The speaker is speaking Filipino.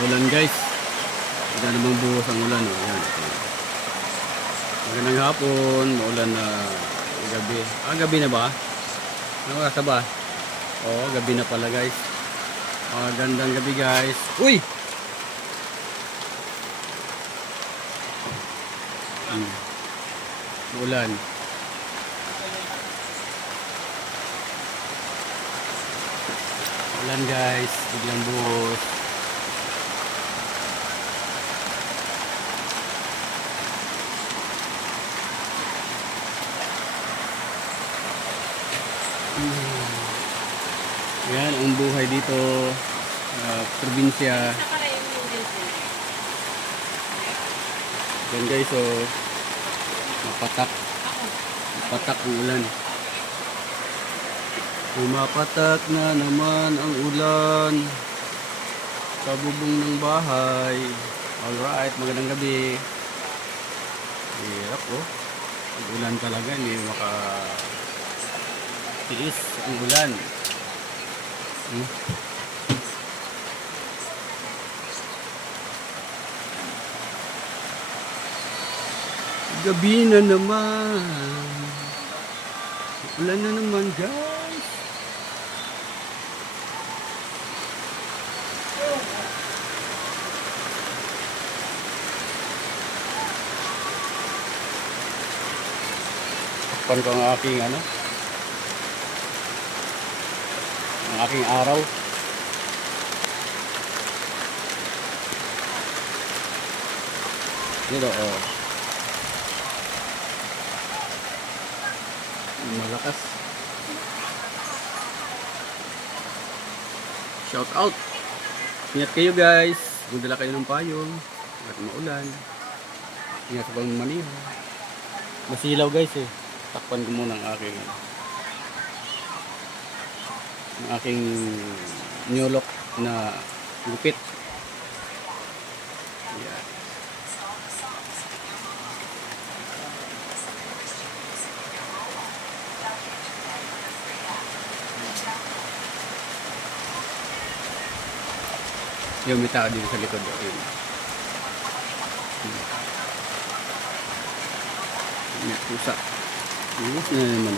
Ulan guys. Wala namang buhos ang ulan. Oh. Yan. Magandang hapon. Maulan na gabi. Gabi na ba? Ano oras na ba? Oo, gabi na pala guys. Gandang gabi guys. Uy! Ulan. Ulan guys. Biglang buhos. Yan ang buhay dito probinsya. Yan guys, so mapatak ang ulan. Pumapatak na naman ang ulan sa bubong ng bahay. Alright, magandang gabi. Hirap oh. Ang ulan talaga, hindi tiis ang ulan. Gabi na naman. Ulan na naman guys. Takpan ko ang aking ang aking araw. Dito oh. Malakas. Shout out. Ingat kayo guys. Magdala kayo ng payong at maulan. Ingat sa pagmamaniho. Masilaw guys eh. Takpan ko muna ang aking nyolok na lupit. Yan. Yung may tao dito sa likod. May pusa. Iwas na naman.